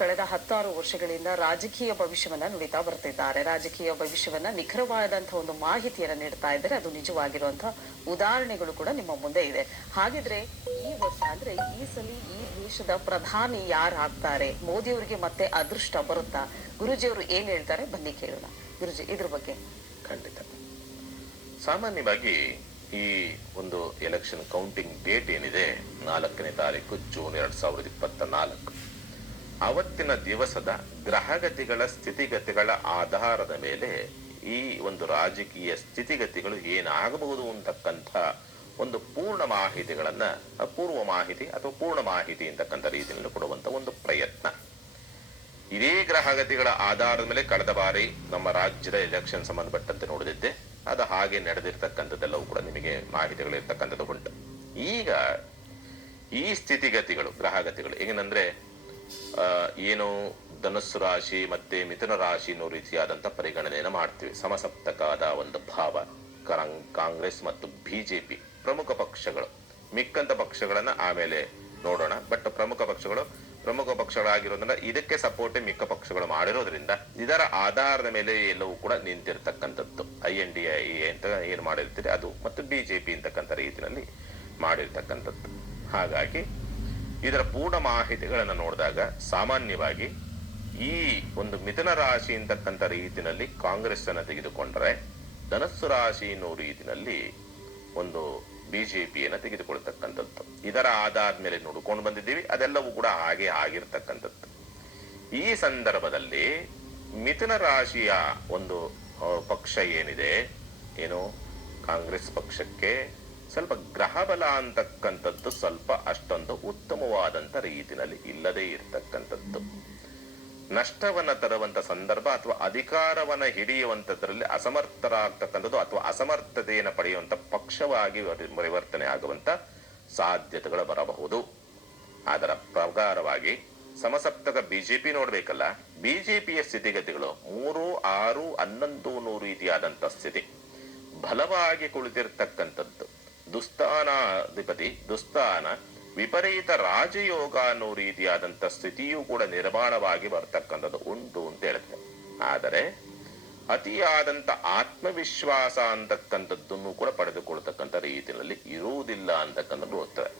ಕಳೆದ 16 ವರ್ಷಗಳಿಂದ ರಾಜಕೀಯ ಭವಿಷ್ಯವನ್ನ ನುಡಿತಾ ಬರ್ತಿದ್ದಾರೆ. ರಾಜಕೀಯ ಭವಿಷ್ಯವನ್ನ ನಿಖರವಾದಂತಹ ಒಂದು ಮಾಹಿತಿಯನ್ನ ನೀಡ್ತಾ ಇದ್ದಾರೆ. ಅದು ನಿಜವಾಗಿರುವಂತಹ ಉದಾಹರಣೆಗಳು ಕೂಡ ನಿಮ್ಮ ಮುಂದೆ ಇದೆ. ಹಾಗಿದ್ರೆ ಈ ವರ್ಷ ಅಂದ್ರೆ ಈ ಸಲ ಈ ದೇಶದ ಪ್ರಧಾನಿ ಯಾರಾಗ್ತಾರೆ? ಮೋದಿ ಅವರಿಗೆ ಮತ್ತೆ ಅದೃಷ್ಟ ಬರುತ್ತಾ? ಗುರುಜಿ ಅವರು ಏನ್ ಹೇಳ್ತಾರೆ ಬನ್ನಿ ಕೇಳೋಣ. ಗುರುಜಿ, ಇದ್ರ ಬಗ್ಗೆ. ಖಂಡಿತ. ಸಾಮಾನ್ಯವಾಗಿ ಈ ಒಂದು ಎಲೆಕ್ಷನ್ ಕೌಂಟಿಂಗ್ ಡೇಟ್ ಏನಿದೆ 4ನೇ ತಾರೀಕು ಜೂನ್ 2024, ಅವತ್ತಿನ ದಿವಸದ ಗ್ರಹಗತಿಗಳ ಸ್ಥಿತಿಗತಿಗಳ ಆಧಾರದ ಮೇಲೆ ಈ ಒಂದು ರಾಜಕೀಯ ಸ್ಥಿತಿಗತಿಗಳು ಏನಾಗಬಹುದು ಅಂತಕ್ಕಂಥ ಒಂದು ಪೂರ್ಣ ಮಾಹಿತಿಗಳನ್ನ ಪೂರ್ವ ಮಾಹಿತಿ ಅಥವಾ ಪೂರ್ಣ ಮಾಹಿತಿ ಅಂತಕ್ಕಂಥ ರೀತಿಯಲ್ಲಿ ಕೊಡುವಂತ ಒಂದು ಪ್ರಯತ್ನ. ಇದೇ ಗ್ರಹಗತಿಗಳ ಆಧಾರದ ಮೇಲೆ ಕಳೆದ ಬಾರಿ ನಮ್ಮ ರಾಜ್ಯದ ಎಲೆಕ್ಷನ್ ಸಂಬಂಧಪಟ್ಟಂತೆ ನೋಡಿದ್ದೆ, ಅದು ಹಾಗೆ ನಡೆದಿರ್ತಕ್ಕಂಥದ್ದೆಲ್ಲವೂ ಕೂಡ ನಿಮಗೆ ಮಾಹಿತಿಗಳಿರ್ತಕ್ಕಂಥದ್ದು ಉಂಟು. ಈಗ ಈ ಸ್ಥಿತಿಗತಿಗಳು ಗ್ರಹಗತಿಗಳು ಏನಂದ್ರೆ ಏನು ಧನುಸ್ಸು ರಾಶಿ ಮತ್ತೆ ಮಿಥುನ ರಾಶಿ ಅನ್ನೋ ರೀತಿಯಾದಂತ ಪರಿಗಣನೆಯನ್ನು ಮಾಡ್ತೀವಿ. ಸಮಸಪ್ತಕಾದ ಒಂದು ಭಾವ. ಕಾಂಗ್ರೆಸ್ ಮತ್ತು ಬಿಜೆಪಿ ಪ್ರಮುಖ ಪಕ್ಷಗಳು. ಮಿಕ್ಕಂತ ಪಕ್ಷಗಳನ್ನ ಆಮೇಲೆ ನೋಡೋಣ. ಬಟ್ ಪ್ರಮುಖ ಪಕ್ಷಗಳಾಗಿರೋದ್ರಿಂದ ಇದಕ್ಕೆ ಸಪೋರ್ಟ್ ಮಿಕ್ಕ ಪಕ್ಷಗಳು ಮಾಡಿರೋದ್ರಿಂದ ಇದರ ಆಧಾರದ ಮೇಲೆ ಎಲ್ಲವೂ ಕೂಡ ನಿಂತಿರ್ತಕ್ಕಂಥದ್ದು. INDA ಅಂತ ಏನ್ ಮಾಡಿರ್ತೀರಿ ಅದು ಮತ್ತು ಬಿಜೆಪಿ ಅಂತಕ್ಕಂಥ ರೀತಿಯಲ್ಲಿ ಮಾಡಿರ್ತಕ್ಕಂಥದ್ದು. ಹಾಗಾಗಿ ಇದರ ಪೂರ್ಣ ಮಾಹಿತಿಗಳನ್ನು ನೋಡಿದಾಗ ಸಾಮಾನ್ಯವಾಗಿ ಈ ಒಂದು ಮಿಥುನ ರಾಶಿ ಅಂತಕ್ಕಂಥ ರೀತಿಯಲ್ಲಿ ಕಾಂಗ್ರೆಸ್ ಅನ್ನು ತೆಗೆದುಕೊಂಡ್ರೆ, ಧನಸ್ಸು ರಾಶಿ ಅನ್ನೋ ರೀತಿಯಲ್ಲಿ ಒಂದು ಬಿಜೆಪಿಯನ್ನು ತೆಗೆದುಕೊಳ್ತಕ್ಕಂಥದ್ದು. ಇದರ ಆಧಾರದ ಮೇಲೆ ನೋಡ್ಕೊಂಡು ಬಂದಿದ್ದೀವಿ. ಅದೆಲ್ಲವೂ ಕೂಡ ಹಾಗೆ ಆಗಿರ್ತಕ್ಕಂಥದ್ದು. ಈ ಸಂದರ್ಭದಲ್ಲಿ ಮಿಥುನ ರಾಶಿಯ ಒಂದು ಪಕ್ಷ ಏನಿದೆ, ಏನು ಕಾಂಗ್ರೆಸ್ ಪಕ್ಷಕ್ಕೆ ಸ್ವಲ್ಪ ಗ್ರಹ ಬಲ ಅಂತಕ್ಕಂಥದ್ದು ಸ್ವಲ್ಪ ಅಷ್ಟೊಂದು ಉತ್ತಮವಾದಂತ ರೀತಿಯಲ್ಲಿ ಇಲ್ಲದೇ ಇರತಕ್ಕಂಥದ್ದು. ನಷ್ಟವನ್ನ ತರುವಂತ ಸಂದರ್ಭ ಅಥವಾ ಅಧಿಕಾರವನ್ನ ಹಿಡಿಯುವಂತದ್ರಲ್ಲಿ ಅಸಮರ್ಥರಾಗ್ತಕ್ಕಂಥದ್ದು ಅಥವಾ ಅಸಮರ್ಥತೆಯನ್ನು ಪಡೆಯುವಂತ ಪಕ್ಷವಾಗಿ ಪರಿವರ್ತನೆ ಆಗುವಂತ ಸಾಧ್ಯತೆಗಳು ಬರಬಹುದು. ಅದರ ಪ್ರಕಾರವಾಗಿ ಸಮಸಪ್ತಕ ಬಿಜೆಪಿ ನೋಡ್ಬೇಕಲ್ಲ, ಬಿಜೆಪಿಯ ಸ್ಥಿತಿಗತಿಗಳು 3, 6, 11 ರೀತಿಯಾದಂತ ಸ್ಥಿತಿ ಬಲವಾಗಿ ಕುಳಿತಿರ್ತಕ್ಕಂಥದ್ದು. ದುಸ್ಥಾನಾಧಿಪತಿ ದುಸ್ಥಾನ ವಿಪರೀತ ರಾಜಯೋಗ ಅನ್ನೋ ರೀತಿಯಾದಂತ ಸ್ಥಿತಿಯೂ ಕೂಡ ನಿರ್ಮಾಣವಾಗಿ ಬರ್ತಕ್ಕಂಥದ್ದು ಉಂಟು ಅಂತ ಹೇಳುತ್ತೆ. ಆದರೆ ಅತಿಯಾದಂತ ಆತ್ಮವಿಶ್ವಾಸ ಅಂತಕ್ಕಂಥದ್ದನ್ನು ಕೂಡ ಪಡೆದುಕೊಳ್ತಕ್ಕಂಥ ರೀತಿಯಲ್ಲಿ ಇರುವುದಿಲ್ಲ ಅಂತಕ್ಕಂಥದ್ದು ಹೋಗ್ತದೆ.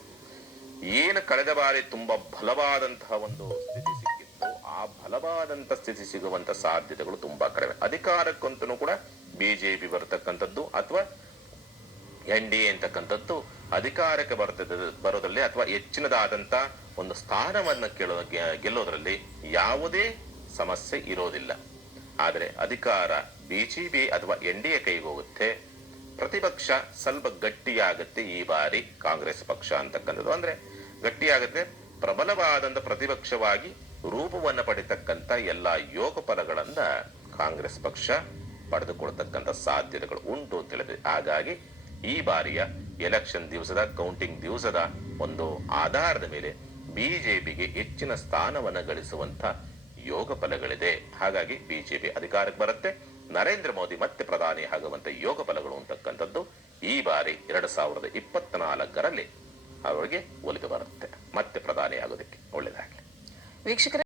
ಏನು ಕಳೆದ ಬಾರಿ ತುಂಬಾ ಬಲವಾದಂತಹ ಒಂದು ಸ್ಥಿತಿ ಸಿಕ್ಕಿತ್ತು, ಆ ಬಲವಾದಂತ ಸ್ಥಿತಿ ಸಿಗುವಂತ ಸಾಧ್ಯತೆಗಳು ತುಂಬಾ ಕಡಿಮೆ. ಅಧಿಕಾರಕ್ಕಂತೂ ಕೂಡ ಬಿಜೆಪಿ ಬರ್ತಕ್ಕಂಥದ್ದು ಅಥವಾ NDA ಅಂತಕ್ಕಂಥದ್ದು ಅಧಿಕಾರಕ್ಕೆ ಬರೋದ್ರಲ್ಲಿ ಅಥವಾ ಹೆಚ್ಚಿನದಾದಂತ ಒಂದು ಸ್ಥಾನವನ್ನ ಗೆಲ್ಲೋದ್ರಲ್ಲಿ ಯಾವುದೇ ಸಮಸ್ಯೆ ಇರೋದಿಲ್ಲ. ಆದರೆ ಅಧಿಕಾರ ಬಿಜೆಪಿ ಅಥವಾ NDA ಕೈಗೆ ಹೋಗುತ್ತೆ. ಪ್ರತಿಪಕ್ಷ ಸ್ವಲ್ಪ ಗಟ್ಟಿಯಾಗುತ್ತೆ. ಈ ಬಾರಿ ಕಾಂಗ್ರೆಸ್ ಪಕ್ಷ ಅಂತಕ್ಕಂಥದ್ದು ಅಂದ್ರೆ ಗಟ್ಟಿಯಾಗುತ್ತೆ. ಪ್ರಬಲವಾದಂತ ಪ್ರತಿಪಕ್ಷವಾಗಿ ರೂಪವನ್ನ ಪಡಿತಕ್ಕಂಥ ಎಲ್ಲಾ ಯೋಗ ಫಲಗಳನ್ನ ಕಾಂಗ್ರೆಸ್ ಪಕ್ಷ ಪಡೆದುಕೊಳ್ತಕ್ಕಂಥ ಸಾಧ್ಯತೆಗಳು ಉಂಟು ಅಂತ ಹೇಳಿದ್ರೆ, ಹಾಗಾಗಿ ಈ ಬಾರಿಯ ಎಲೆಕ್ಷನ್ ದಿವಸದ ಕೌಂಟಿಂಗ್ ದಿವಸದ ಒಂದು ಆಧಾರದ ಮೇಲೆ ಬಿಜೆಪಿಗೆ ಹೆಚ್ಚಿನ ಸ್ಥಾನವನ್ನ ಗಳಿಸುವಂತ ಯೋಗ ಫಲಗಳಿದೆ. ಹಾಗಾಗಿ ಬಿಜೆಪಿ ಅಧಿಕಾರಕ್ಕೆ ಬರುತ್ತೆ. ನರೇಂದ್ರ ಮೋದಿ ಮತ್ತೆ ಪ್ರಧಾನಿ ಆಗುವಂತ ಯೋಗ ಫಲಗಳು ಅಂತಕ್ಕಂಥದ್ದು ಈ ಬಾರಿ 2024ರಲ್ಲಿ ಅವರಿಗೆ ಒಲಿದು ಬರುತ್ತೆ. ಮತ್ತೆ ಪ್ರಧಾನಿ ಆಗೋದಕ್ಕೆ ಒಳ್ಳೆಯದಾಗಲಿ. ವೀಕ್ಷಕರೇ,